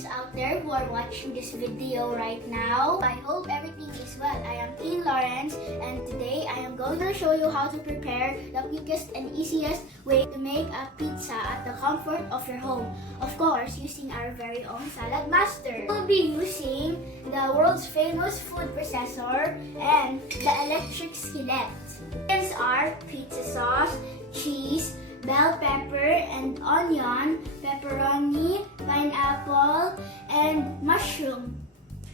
foodies out there who are watching this video right now. I hope everything is well. I am King Lawrence, and today I am going to show you how to prepare the quickest and easiest way to make a pizza at the comfort of your home. Of course, using our very own Salad Master. We'll be using the world's famous food processor and the electric skillet. These are pizza sauce, cheese, bell pepper and onion, pepperoni, pineapple, and mushroom.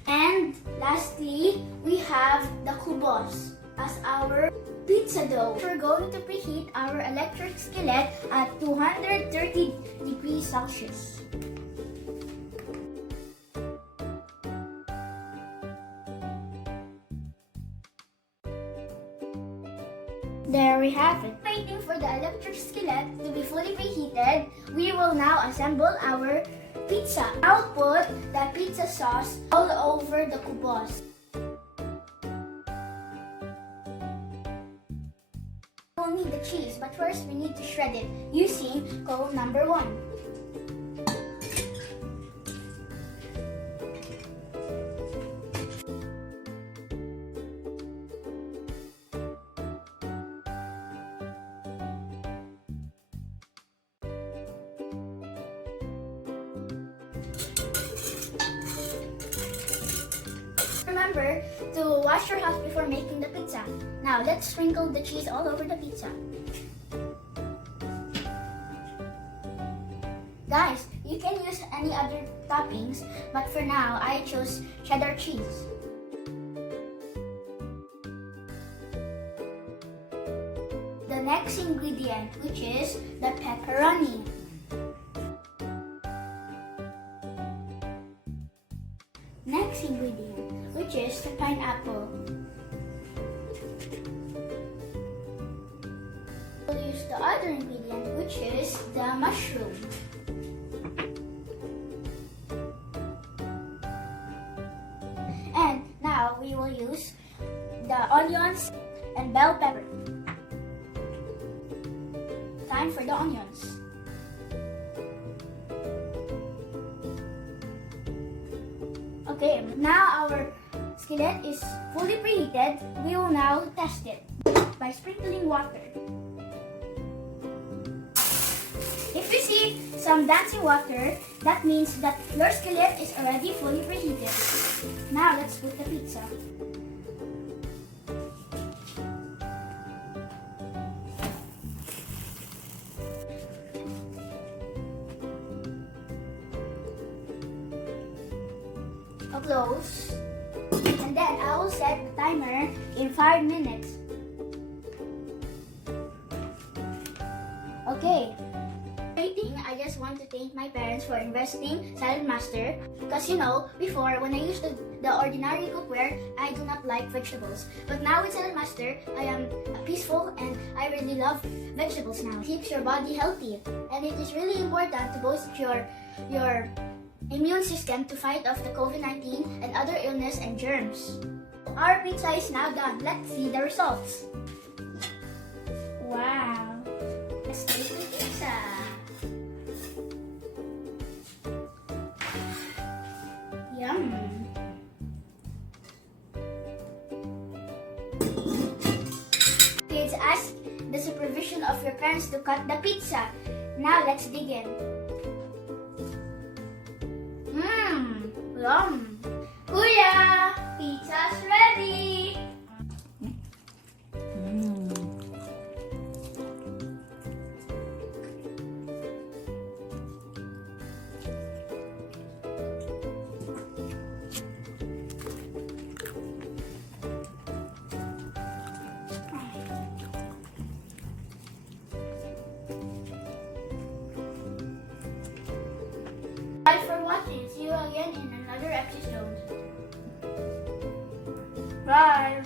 And lastly, we have the kubos as our pizza dough. We're going to preheat our electric skillet at 230 degrees Celsius. There we have it. Waiting for the electric skillet to be fully preheated, we will now assemble our pizza. I'll put the pizza sauce all over the kubos. We'll need the cheese, but first we need to shred it using comb number 1. Remember to wash your hands before making the pizza. Now let's sprinkle the cheese all over the pizza. Guys, you can use any other toppings, but for now I chose cheddar cheese. The next ingredient, which is the pepperoni. Next ingredient, which is the pineapple. We'll use the other ingredient, which is the mushroom. And now we will use the onions and bell pepper. Time for the onions. Okay, now our skillet is fully preheated. We will now test it by sprinkling water. If you see some dancing water, that means that your skillet is already fully preheated. Now let's put the pizza. Close, and then I will set the timer in 5 minutes. Okay. I just want to thank my parents for investing Salad Master, because before when I used the ordinary cookware, I do not like vegetables. But now with Salad Master, I am peaceful and I really love vegetables now. It keeps your body healthy, and it is really important to boost your immune system to fight off the COVID-19 and other illness and germs. Our pizza is now done. Let's see the results. Wow! Let's taste the pizza. Yum! Kids, ask the supervision of your parents to cut the pizza. Now let's dig in. Yum! Kuya! Pizza's ready! Thanks for watching. See you again in another episode. Bye!